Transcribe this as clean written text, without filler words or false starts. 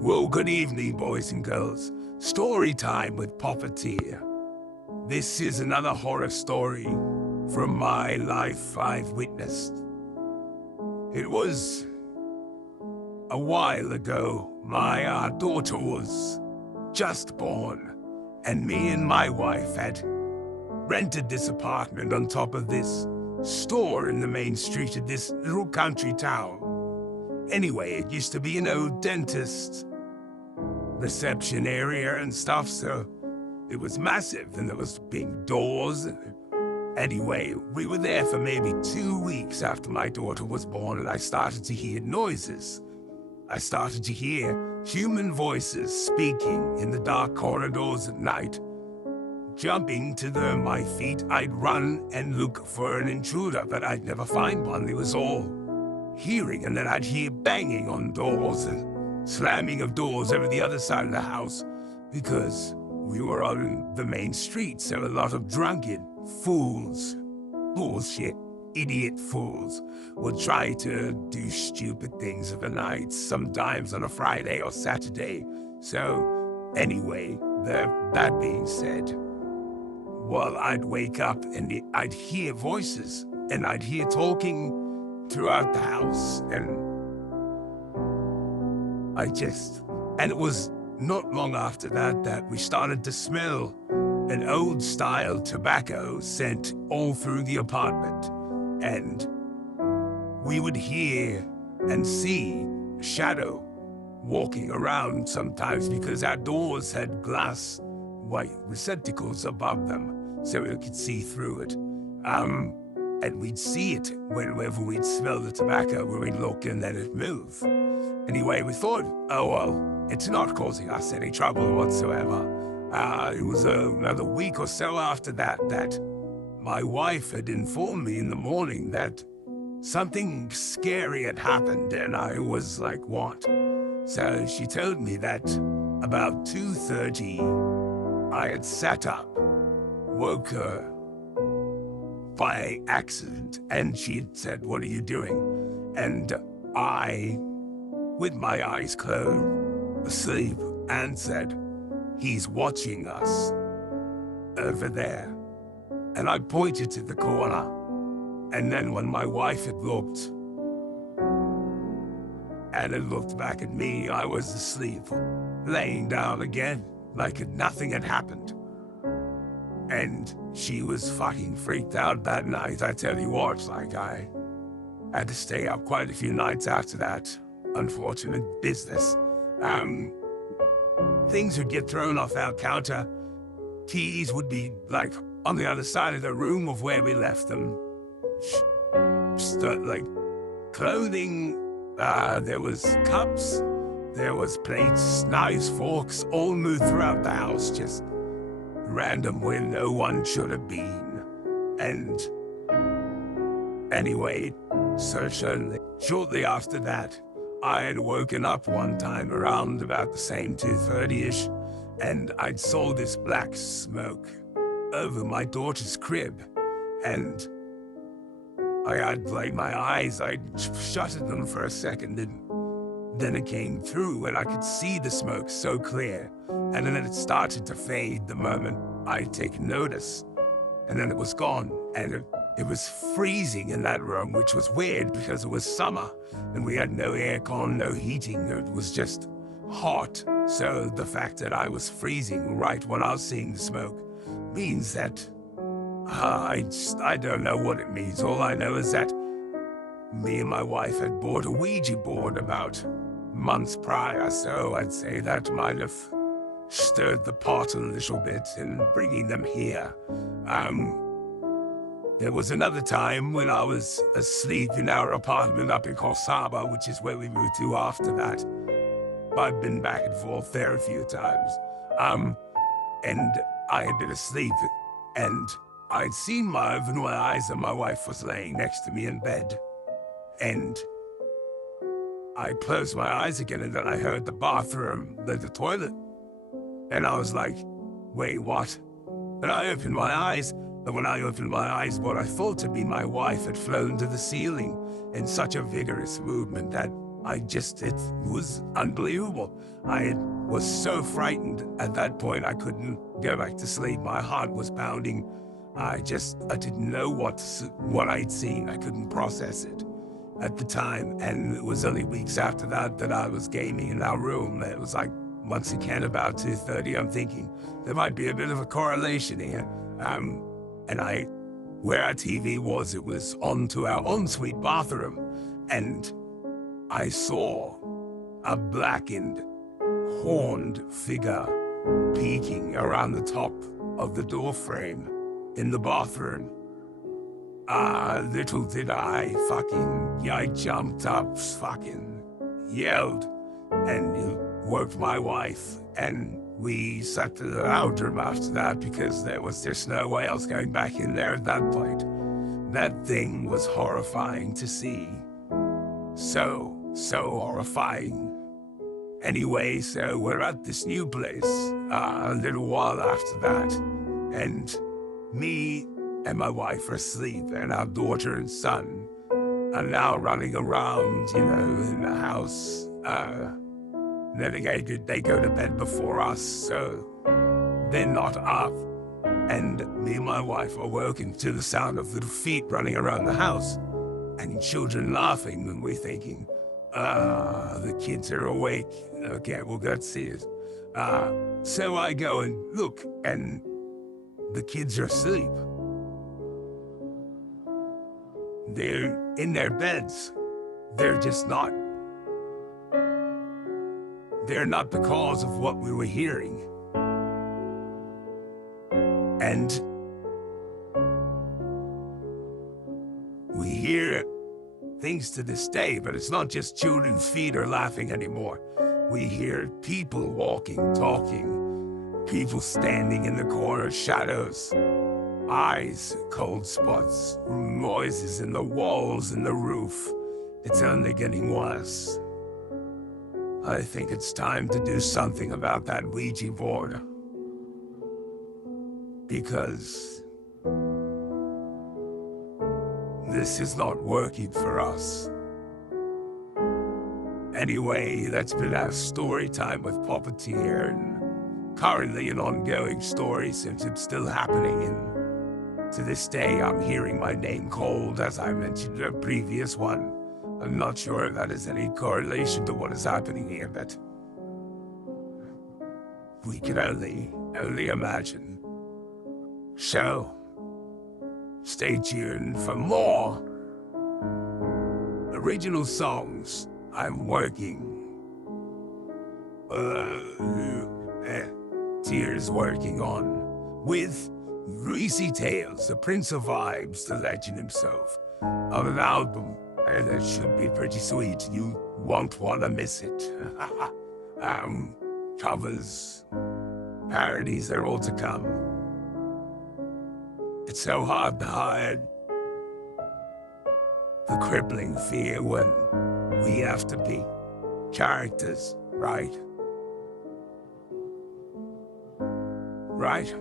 Well, good evening, boys and girls. Story time with Poppa here. This is another horror story from my life I've witnessed. It was a while ago. My daughter was just born, and me and my wife had rented this apartment on top of this store in the main street of this little country town. Anyway, it used to be an old dentist reception area and stuff, so it was massive, and there was big doors. Anyway, we were there for maybe 2 weeks after my daughter was born, and I started to hear noises. I started to hear human voices speaking in the dark corridors at night. Jumping to my feet, I'd run and look for an intruder, but I'd never find one. It was all hearing, and then I'd hear banging on doors and slamming of doors over the other side of the house, because we were on the main street, so a lot of drunken fools, bullshit, idiot fools would try to do stupid things of the night, sometimes on a Friday or Saturday. So anyway, that being said, well, I'd wake up and I'd hear voices, and I'd hear talking throughout the house, and it was not long after that we started to smell an old-style tobacco scent all through the apartment. And we would hear and see a shadow walking around sometimes, because our doors had glass white receptacles above them, so we could see through it. And we'd see it whenever we'd smell the tobacco, where we'd look and then it'd move. Anyway, we thought, oh well, it's not causing us any trouble whatsoever. It was another week or so after that my wife had informed me in the morning that something scary had happened, and I was like, what? So she told me that about 2:30, I had sat up, woke her by accident, and she had said, what are you doing? And I, with my eyes closed, asleep, answered, he's watching us over there. And I pointed to the corner, and then when my wife had looked back at me, I was asleep, laying down again, like nothing had happened. And she was fucking freaked out that night. I tell you what, like, I had to stay up quite a few nights after that. Unfortunate business. Things would get thrown off our counter. Keys would be, like, on the other side of the room of where we left them. Like, clothing, there was cups, there was plates, knives, forks, all moved throughout the house, just random where no one should have been. And anyway, so shortly after that, I had woken up one time around about the same 2:30-ish, and I'd saw this black smoke over my daughter's crib, and I'd like my eyes, I'd shuttered them for a second, and then it came through, and I could see the smoke so clear, and then it started to fade the moment I'd taken notice, and then it was gone, and it was freezing in that room, which was weird because it was summer, and we had no aircon, no heating, it was just hot. So the fact that I was freezing right when I was seeing the smoke means that I don't know what it means. All I know is that me and my wife had bought a Ouija board about months prior, so I'd say that might have stirred the pot a little bit in bringing them here. There was another time when I was asleep in our apartment up in Coffs Harbour, which is where we moved to after that. I've been back and forth there a few times. And I had been asleep, and I'd seen opened my eyes, and my wife was laying next to me in bed. And I closed my eyes again, and then I heard the bathroom, the toilet. And I was like, wait, what? And I opened my eyes, and when I opened my eyes, what I thought to be my wife had flown to the ceiling in such a vigorous movement that it was unbelievable. I was so frightened at that point I couldn't go back to sleep. My heart was pounding. I didn't know what I'd seen. I couldn't process it at the time. And it was only weeks after that I was gaming in our room. It was like, once again, about 2:30, I'm thinking there might be a bit of a correlation here. Where our TV was, it was onto our ensuite bathroom. And I saw a blackened, horned figure peeking around the top of the door frame in the bathroom. Little did I jumped up, fucking yelled, and woke my wife, and we sat to the lounge room after that because there was just no way else going back in there at that point. That thing was horrifying to see. So horrifying. Anyway, so we're at this new place a little while after that, and me and my wife are asleep, and our daughter and son are now running around, in the house. Then again, they go to bed before us, so they're not up. And me and my wife are woken to the sound of little feet running around the house and children laughing, and we're thinking, the kids are awake. Okay, we'll go see it. So I go and look, and the kids are asleep. They're in their beds. They're not the cause of what we were hearing. And we hear things to this day, but it's not just children's feet are laughing anymore. We hear people walking, talking, people standing in the corner, shadows, eyes, cold spots, noises in the walls and the roof. It's only getting worse. I think it's time to do something about that Ouija board. Because this is not working for us. Anyway, that's been our story time with Puppeteer, and currently an ongoing story since it's still happening. And to this day, I'm hearing my name called, as I mentioned in a previous one. I'm not sure if that is any correlation to what is happening here, but we can only imagine. So, stay tuned for more original songs I'm working. Tears working on with Greasy Tales, the Prince of Vibes, the legend himself, of an album that should be pretty sweet. You won't want to miss it. Covers, parodies, they're all to come. It's so hard to hide the crippling fear when we have to be characters, right? Right?